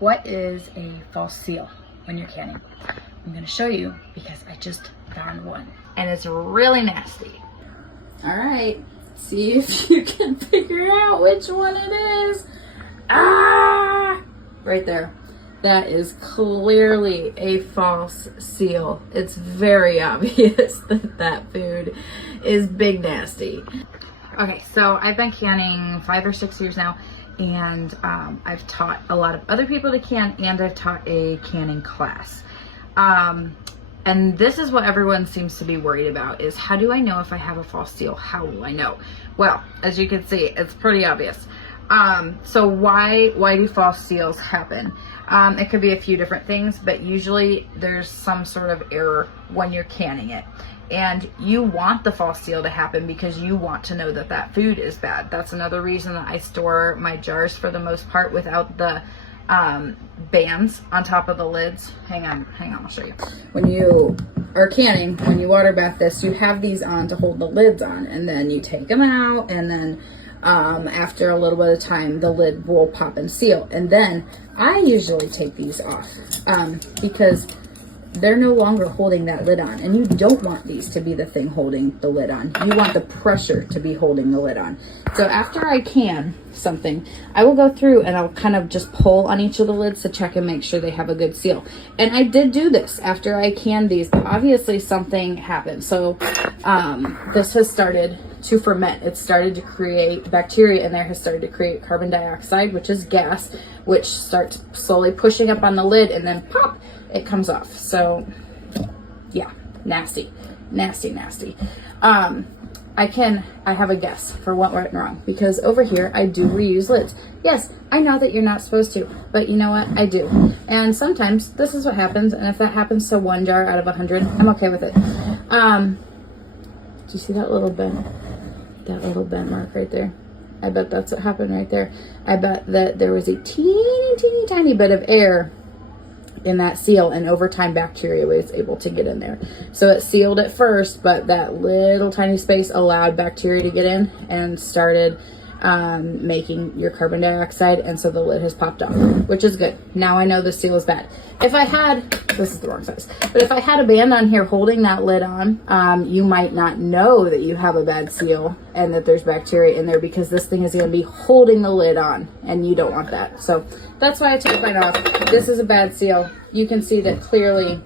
What is a false seal when you're canning? I'm gonna show you because I just found one and it's really nasty. All right, see if you can figure out which one it is. Ah, right there. That is clearly a false seal. It's very obvious that that food is big nasty. Okay, so I've been canning 5 or 6 years now, and I've taught a lot of other people to can, and I've taught a canning class. And this is what everyone seems to be worried about, is how do I know if I have a false seal? How will I know? Well, as you can see, it's pretty obvious. So why do false seals happen? It could be a few different things, but usually there's some sort of error when you're canning it. And you want the false seal to happen because you want to know that that food is bad. That's another reason that I store my jars for the most part without the bands on top of the lids. Hang on, I'll show you. When you are canning, when you water bath this, you have these on to hold the lids on, and then you take them out, and then after a little bit of time, the lid will pop and seal. And then I usually take these off because they're no longer holding that lid on, and you don't want these to be the thing holding the lid on. You want the pressure to be holding the lid on. So after I can something, I will go through and I'll kind of just pull on each of the lids to check and make sure they have a good seal. And I did do this after I canned these, but obviously something happened. So this has started to ferment. It started to create bacteria in there, has started to create carbon dioxide, which is gas, which starts slowly pushing up on the lid, and then pop, it comes off. So yeah, nasty. I have a guess for what went wrong, because over here I do reuse lids. Yes, I know that you're not supposed to, but you know what? I do. And sometimes this is what happens, and if that happens to 1 jar out of 100, I'm okay with it. Do you see that little bend? That little bend mark right there? I bet that's what happened right there. I bet that there was a teeny tiny bit of air in that seal, and over time bacteria was able to get in there. So it sealed at first, but that little tiny space allowed bacteria to get in and started making your carbon dioxide, and so the lid has popped off, which is good. Now I know the seal is bad. If I had, this is the wrong size, but if I had a band on here holding that lid on, you might not know that you have a bad seal and that there's bacteria in there, because this thing is going to be holding the lid on, and you don't want that. So that's why I took mine off. This is a bad seal. You can see that clearly.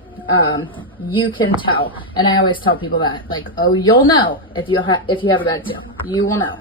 You can tell, and I always tell people that, like, oh, you'll know if you have a bad seal. You will know.